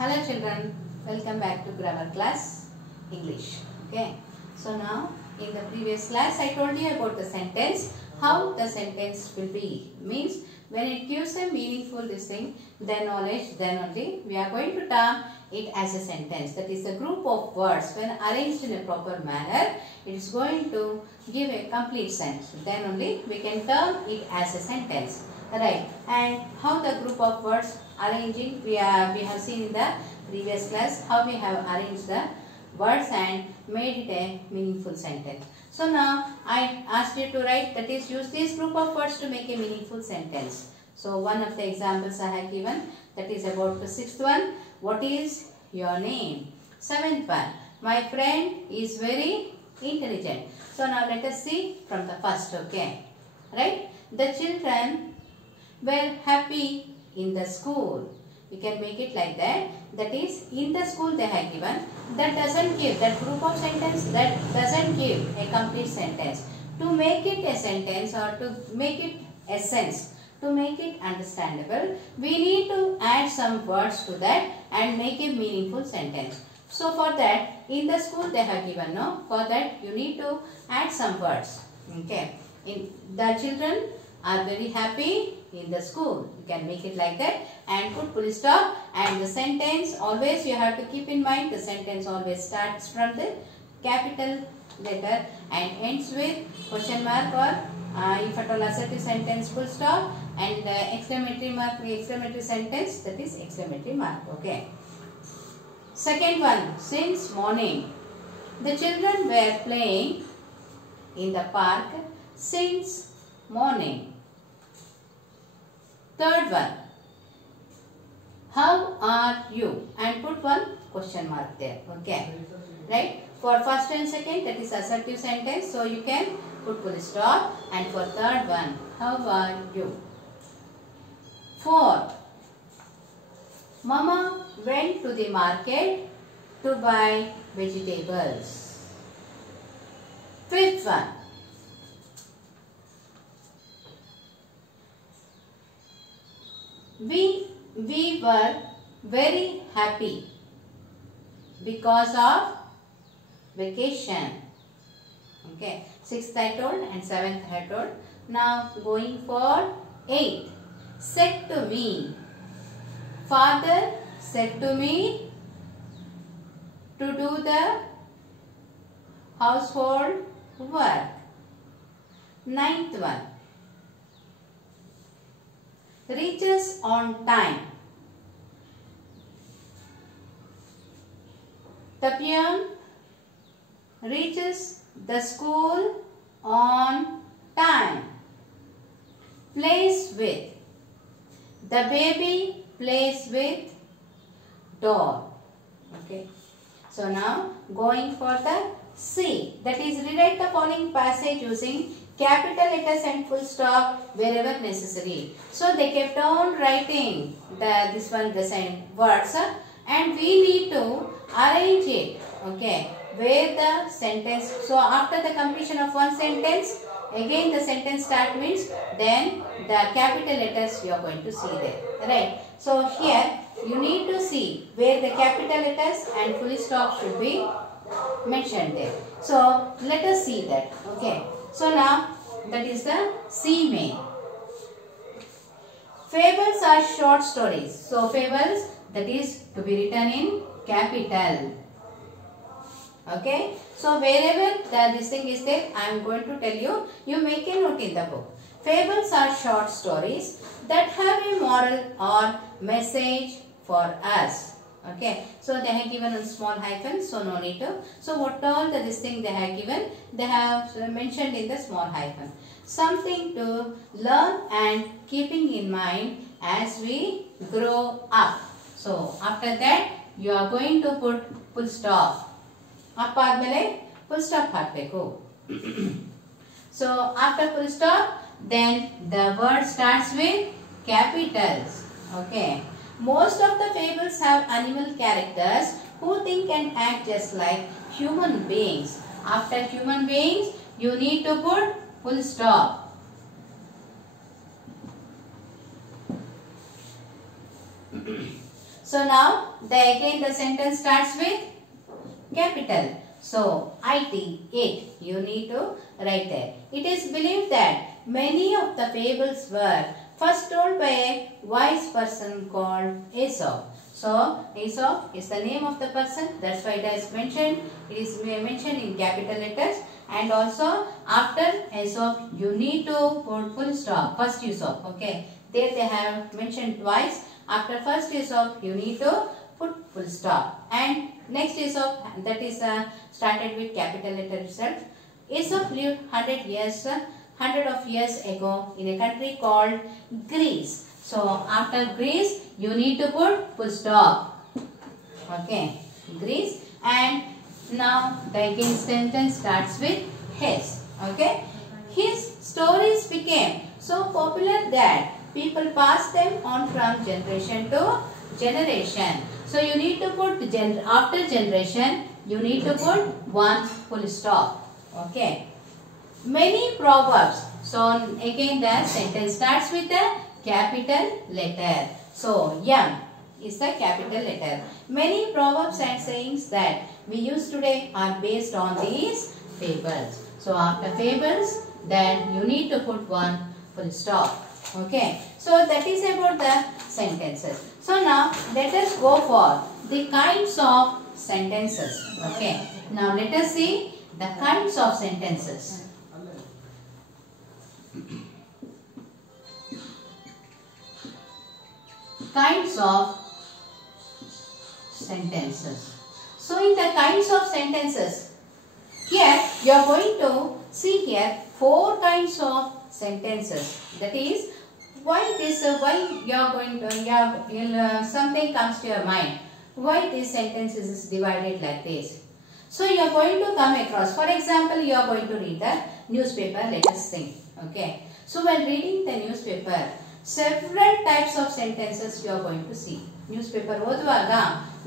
Hello children, welcome back to grammar class English. Okay, so now in the previous class I told you about the sentence, how the sentence will be. Means when it gives a meaningful thing, then knowledge, then only we are going to term it as a sentence. That is a group of words when arranged in a proper manner, it is going to give a complete sense. Then only we can term it as a sentence. Right, and how the group of words arranging, we have seen in the previous class how we have arranged the words and made it a meaningful sentence. So now I asked you to write, that is use this group of words to make a meaningful sentence. So one of the examples I have given, that is about the sixth one, what is your name? Seventh one, my friend is very intelligent. So now let us see from the first, okay, right? The children were happy in the school. We can make it like that. That is, in the school they have given. That doesn't give, that group of sentence, that doesn't give a complete sentence. To make it a sentence or to make it a sense, to make it understandable, we need to add some words to that and make a meaningful sentence. So for that, in the school they have given, no? For that you need to add some words. Okay. In the children are very happy in the school. You can make it like that and put full stop, and the sentence always you have to keep in mind, the sentence always starts from the capital letter and ends with question mark, or if at all assertive sentence full stop, and the exclamatory mark, the exclamatory sentence, that is exclamatory mark. Okay. Second one, since morning. The children were playing in the park since morning. Third one, how are you? And put one question mark there. Okay, right? For first and second, that is assertive sentence, so you can put full stop. And for third one, how are you? Fourth, Mama went to the market to buy vegetables. Fifth one, we were very happy because of vacation. Okay, sixth I told and seventh I told. Now going for eighth. Said to me, father said to me to do the household work. Ninth one, reaches on time. The peon reaches the school on time. Plays with. The baby plays with doll. Okay. So now going for the C. That is, rewrite the following passage using capital letters and full stop wherever necessary. So they kept on writing the same words, and we need to arrange it. Okay, where the sentence. So after the completion of one sentence, again the sentence start means then the capital letters you are going to see there. Right. So here you need to see where the capital letters and full stop should be mentioned there. So let us see that. Okay. So now that is the C main. Fables are short stories. So fables, that is to be written in capital. Okay. So wherever this thing is there, I am going to tell you, you make a note in the book. Fables are short stories that have a moral or message for us. Okay, so they have given a small hyphen, so no need to. So what all this thing they have given, they have mentioned in the small hyphen. Something to learn and keeping in mind as we grow up. So after that you are going to put full stop. Up admele full stop hakbeku. So after full stop, then the word starts with capitals. Okay. Most of the fables have animal characters who think and act just like human beings. After human beings, you need to put full stop. So now again the sentence starts with capital. So it you need to write there. It is believed that many of the fables were first told by a wise person called Aesop. So Aesop is the name of the person, that's why it is mentioned. It is mentioned in capital letters, and also after Aesop you need to put full stop. First Aesop, okay. There they have mentioned twice. After first Aesop you need to put full stop, and next Aesop, that is started with capital letter itself. Aesop lived 100 of years ago in a country called Greece. So after Greece you need to put full stop, okay, Greece. And now the again sentence starts with his, okay. His stories became so popular that people passed them on from generation to generation. So you need to put after generation you need to put one full stop, okay. Many proverbs. So again the sentence starts with a capital letter. So M is the capital letter. Many proverbs and sayings that we use today are based on these fables. So after fables then you need to put one full stop, okay. So that is about the sentences. So now let us go for the kinds of sentences, okay. Now let us see the kinds of sentences. Kinds of sentences. So in the kinds of sentences, here you are going to see here 4 kinds of sentences. That is, why you are going to, something comes to your mind. Why this sentence is divided like this? So you are going to come across, for example, you are going to read the newspaper, let us think, okay. So while reading the newspaper, several types of sentences you are going to see. Newspaper ಓದುವಾಗ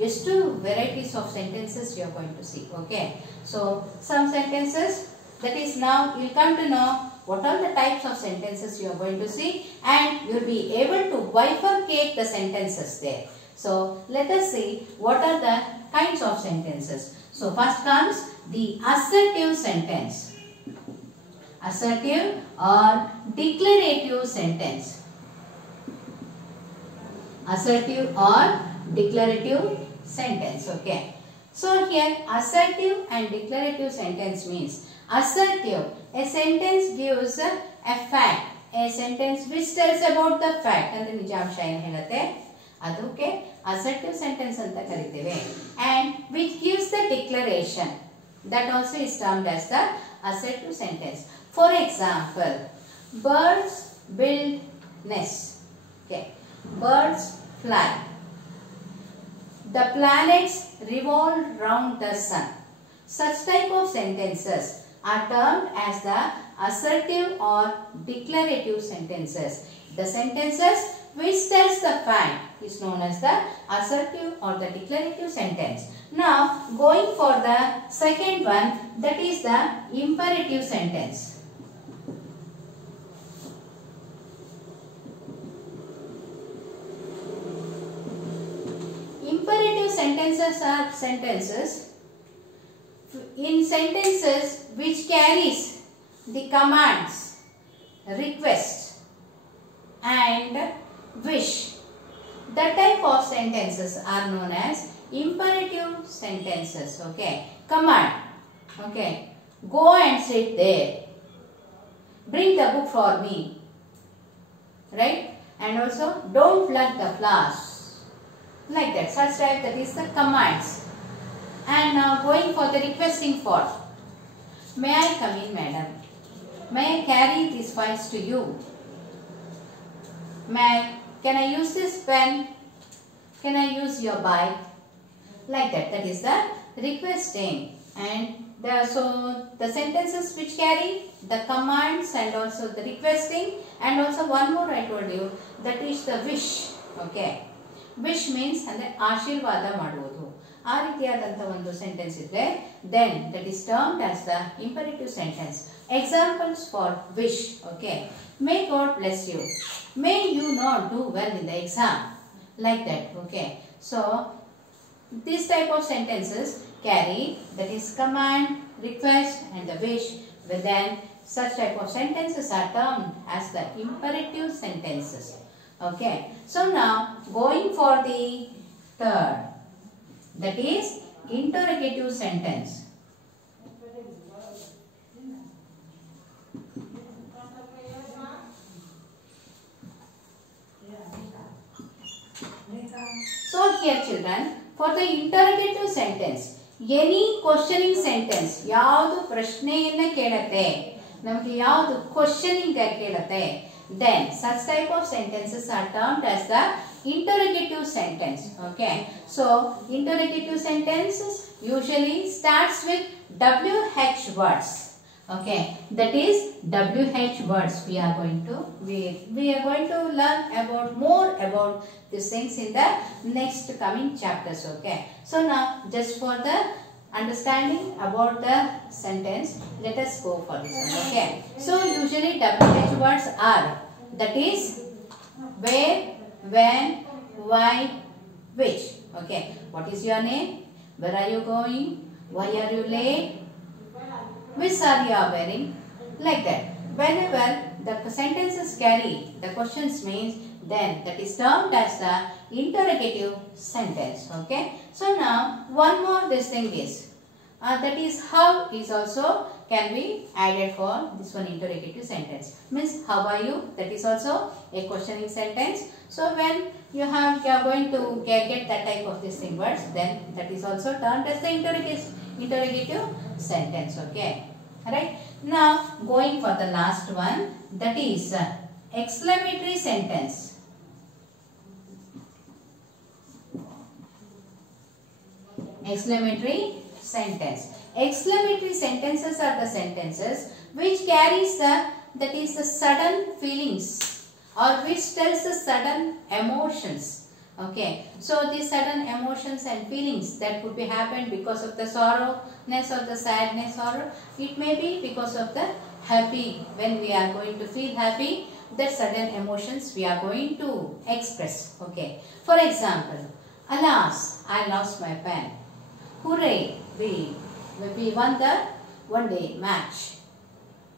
ಎಷ್ಟು varieties of sentences you are going to see, okay. So some sentences, that is now you will come to know what are the types of sentences you are going to see, and you will be able to bifurcate the sentences there. So let us see what are the kinds of sentences. So first comes the assertive sentence. Assertive or declarative sentence. Assertive or declarative sentence, okay. So here assertive and declarative sentence means assertive, a sentence gives a fact, a sentence which tells about the fact, ಅಂದ್ರೆ ನಿಜಾಂಶ ಏನು ಹೇಳುತ್ತೆ ಅದಕ್ಕೆ assertive sentence ಅಂತ ಕರೀತೇವೆ, and which gives the declaration, that also is termed as the assertive sentence. For example, birds build nests, okay. Birds fly. The planets revolve round the sun. Such type of sentences are termed as the assertive or declarative sentences. The sentences which tells the fact is known as the assertive or the declarative sentence. Now going for the second one, that is the imperative sentence. Imperative sentences are sentences which carries the commands, request and wish. That type of sentences are known as imperative sentences, okay. Command, okay, go and sit there, bring the book for me, right, and also don't pluck the flowers. Like that, such type, that is the commands. And now going for the requesting for, may I come in, madam? May I carry these files to you? Can I use this pen? Can I use your bike? Like that, that is the requesting. And the sentences which carry the commands and also the requesting, and also one more I told you, that is the wish, okay. Wish means ಅಂದ್ರೆ ಆಶೀರ್ವಾದ ಮಾಡುವುದು, ಆ ರೀತಿಯಾದಂತ ಒಂದು sentence ಇದ್ರೆ then that is termed as the imperative sentence. Examples for wish, okay. May God bless you. May you not do well in the exam. Like that, okay. So this type of sentences carry, that is command, request and the wish. But then such type of sentences are termed as the imperative sentences. Okay. So now going for the third, that is interrogative sentence. So here children, for the interrogative sentence, any questioning sentence, ಯಾವುದು ಪ್ರಶ್ನೆಯನ್ನು ಕೇಳುತ್ತೆ, ನಮಗೆ ಯಾವುದು questioning ಕೇಳುತ್ತೆ, then such type of sentences are termed as the interrogative sentence. Okay. So interrogative sentences usually starts with WH words. Okay, that is WH words. We are going to learn about more about these things in the next coming chapters. Okay, so now just for the understanding about the sentence, let us go for this one. Okay, so usually WH words are, that is where, when, why, which. Okay, what is your name, where are you going, why are you late, which saree you are wearing, like that. Whenever the sentences carry the questions means, then that is termed as the interrogative sentence. Okay. So now one more this thing is, that is how is also can be added for this one interrogative sentence. Means how are you, that is also a questioning sentence. So when you are going to get that type of this thing words, then that is also termed as the interrogative sentence. Okay, alright. Now going for the last one, that is exclamatory sentence. Exclamatory sentence. Exclamatory sentences are the sentences which carries the, that is the sudden feelings, or which tells the sudden emotions. Okay, so these sudden emotions and feelings that could be happened because of the sorrowness or the sadness, or it may be because of the happy, when we are going to feel happy, that sudden emotions we are going to express. Okay, for example, alas, I lost my pen. Hooray, we won the one-day match.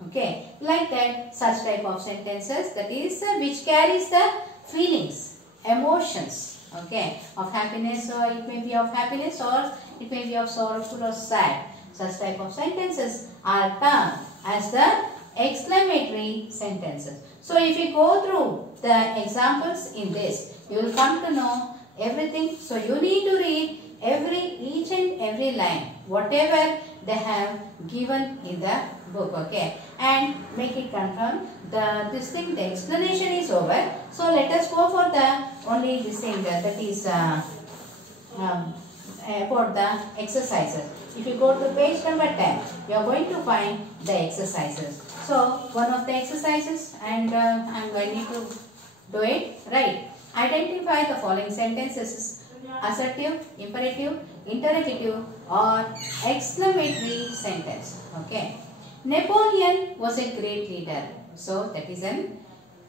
Okay, like that, such type of sentences, that is which carries the feelings, emotions, okay, of happiness, or it may be of happiness, or it may be of sorrowful or sad. Such type of sentences are termed as the exclamatory sentences. So if you go through the examples in this, you will come to know everything. So you need to read each and every line, whatever they have given in the book. Okay, and make it confirm. This thing, the explanation is over. So let us go for the only this thing, that is about the exercises. If you go to page number 10, you are going to find the exercises. So one of the exercises, and I am going to do it. Right. Identify the following sentences: assertive, imperative, interrogative or exclamatory sentence. Okay. Napoleon was a great leader. So that is an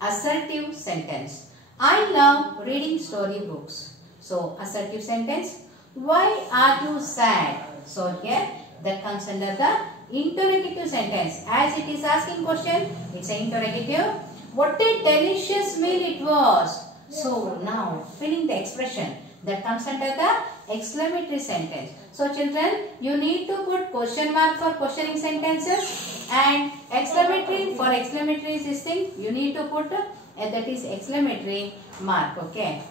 assertive sentence. I love reading storybooks. So assertive sentence. Why are you sad? So here that comes under the interrogative sentence. As it is asking question, it's an interrogative. What a delicious meal it was. So now filling the expression, that comes under the exclamatory sentence. So children, you need to put question mark for questioning sentences, and exclamatory for exclamatory is this thing, you need to put that is exclamatory mark. Okay.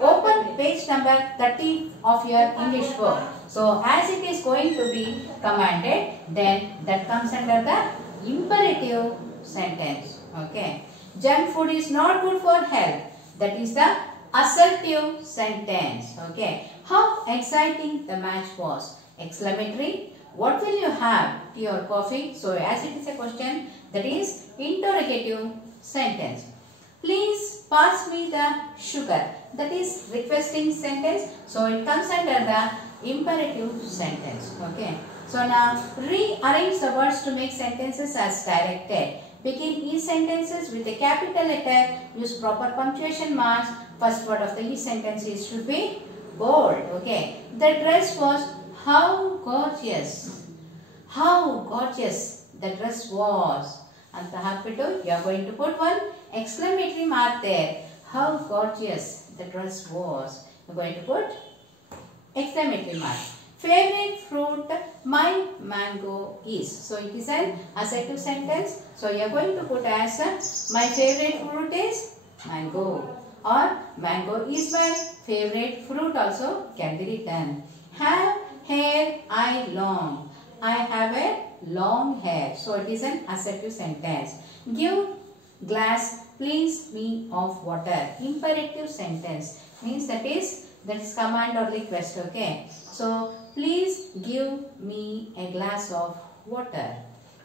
Open page number 30 of your English book. So as it is going to be commanded, then that comes under the imperative sentence. Okay. Junk food is not good for health. That is the assertive sentence. Okay. How exciting the match was. Exclamatory. What will you have? Tea or coffee? So as it is a question, that is interrogative sentence. Please pass me the sugar. That is requesting sentence. So it comes under the imperative sentence. Okay. So now rearrange the words to make sentences as directed. Begin each sentences with a capital letter. Use proper punctuation marks. First word of the each sentence is should be bold. Okay. The dress was how gorgeous. How gorgeous the dress was. And you are going to put one exclamatory mark there. How gorgeous the dress was. You are going to put exclamatory mark. Favorite fruit, my mango is. So it is an assertive sentence. So you are going to put as my favorite fruit is mango. Or mango is my favorite fruit also can be written. Have hair I long. I have a long hair. So it is an assertive sentence. Give glass please me of water. Imperative sentence means that is command or request. Okay. So please give me a glass of water.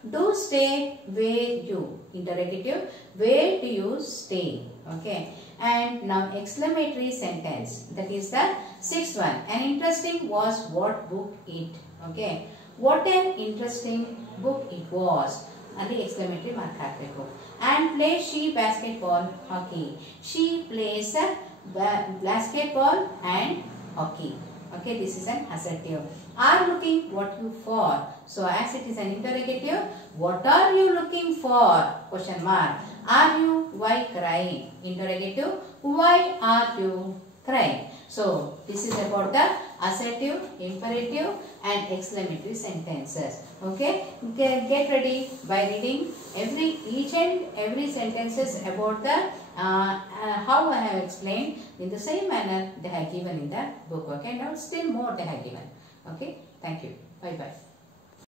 Do stay where you. Interrogative. Where do you stay? Okay. And now exclamatory sentence. That is the sixth one. An interesting was what book it. Okay. What an interesting book it was. And the exclamatory mark hackಬೇಕು. And play she basketball hockey. She plays basketball and hockey. Okay, this is an assertive. Are looking what you for. So as it is an interrogative, what are you looking for? Question mark. Are you why crying? Interrogative. Why are you crying? So this is about the assertive, imperative and exclamatory sentences. Okay, get ready by reading each and every sentences about the how I have explained in the same manner they have given in the book. Okay, now still more they have given. Okay, thank you. Bye bye.